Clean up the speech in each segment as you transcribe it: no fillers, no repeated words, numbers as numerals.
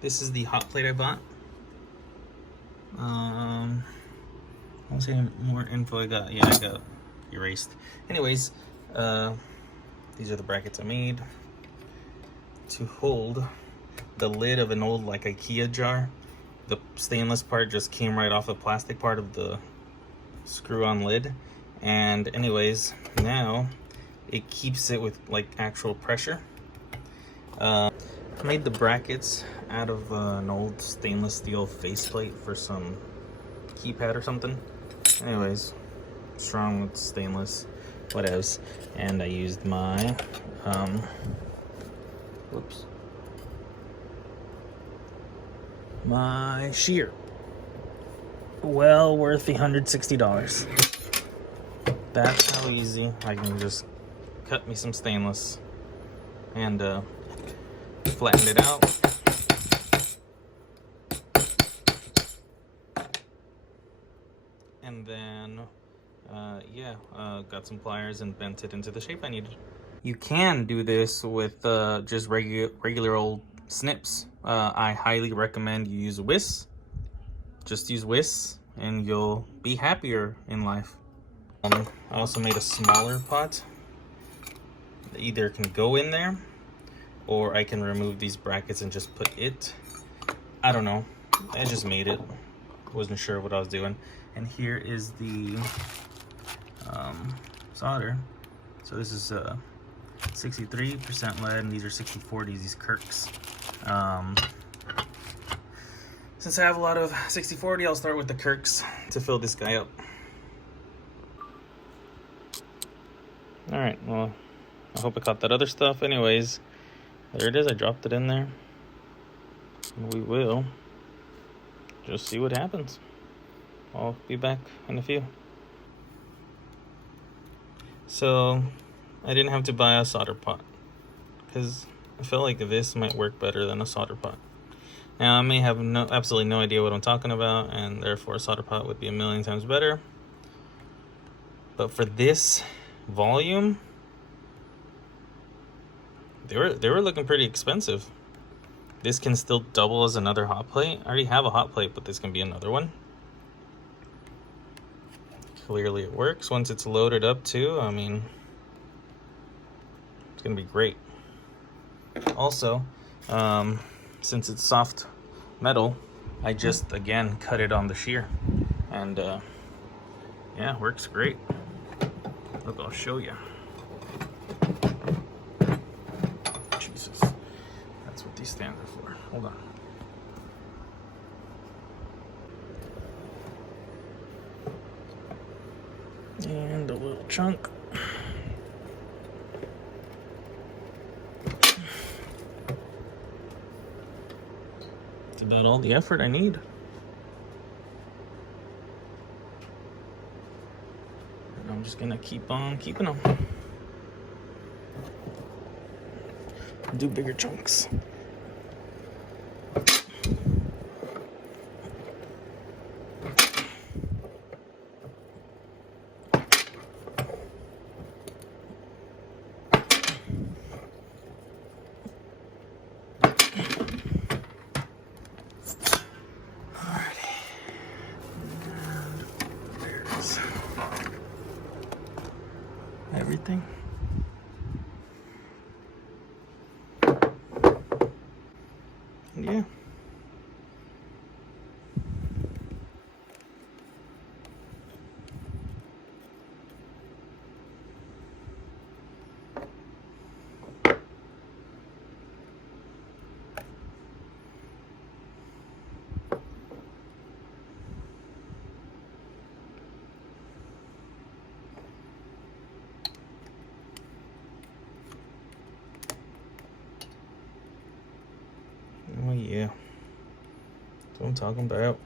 This is the hot plate I bought. I'll say more info I got. Yeah, I got erased. Anyways, these are the brackets I made to hold the lid of an old like IKEA jar. The stainless part just came right off the plastic part of the screw-on lid. And anyways, now it keeps it with like actual pressure. I made the brackets out of an old stainless steel faceplate for some keypad or something. Anyways, strong with stainless, whatevs. And I used my my shear. Well worth the $160. That's how easy I can just cut me some stainless and flatten it out. And then got some pliers and bent it into the shape I needed. You can do this with just regular old snips. I highly recommend you use Wiss. Just use Wiss and you'll be happier in life. I also made a smaller pot that either can go in there or I can remove these brackets and just put it. I don't know. I just made it. Wasn't sure what I was doing. And here is the solder. So this is 63% lead and these are 60/40s, these Kirks. Since I have a lot of 60/40, I'll start with the Kirks to fill this guy up. Alright, well, I hope I caught that other stuff. Anyways, there it is. I dropped it in there. We will just see what happens. I'll be back in a few. So, I didn't have to buy a solder pot because I felt like this might work better than a solder pot. Now, I may have absolutely no idea what I'm talking about, and therefore a solder pot would be a million times better. But for this volume, they were looking pretty expensive. This can still double as another hot plate. I already have a hot plate, but this can be another one. Clearly it works once it's loaded up too. I mean, it's gonna be great. Also, since it's soft metal, I just again cut it on the shear, and yeah, works great. Look, I'll show you. Jesus, that's what these stands are for. Hold on. And a little chunk. It's about all the effort I need. And I'm just gonna keep on keeping them. Do bigger chunks. Everything. Yeah. Oh yeah. That's what I'm talking about.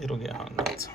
It'll get hot nuts.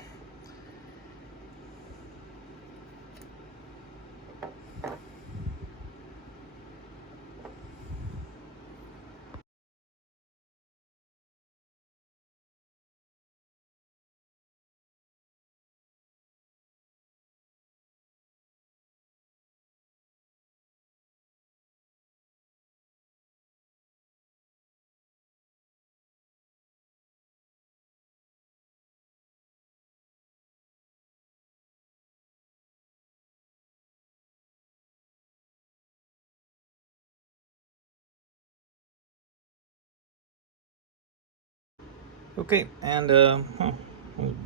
Okay, and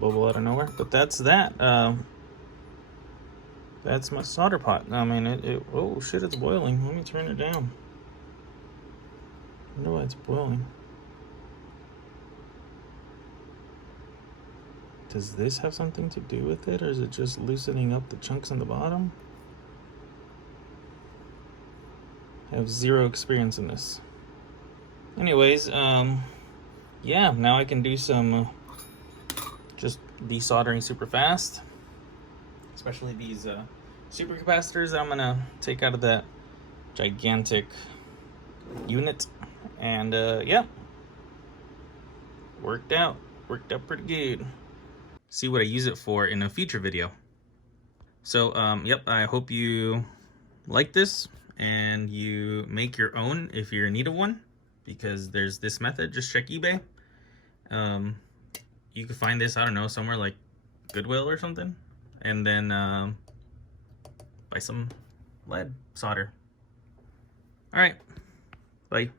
bubble out of nowhere, but that's that. That's my solder pot. I mean, oh shit, it's boiling. Let me turn it down. I know why it's boiling. Does this have something to do with it, or is it just loosening up the chunks on the bottom? I have zero experience in this. Anyways, yeah, now I can do some just desoldering super fast. Especially these super capacitors that I'm gonna take out of that gigantic unit. And yeah, worked out pretty good. See what I use it for in a future video. So yep, I hope you like this and you make your own if you're in need of one, because there's this method. Just check eBay. You can find this, I don't know, somewhere like Goodwill or something, and then buy some lead solder. All right, bye.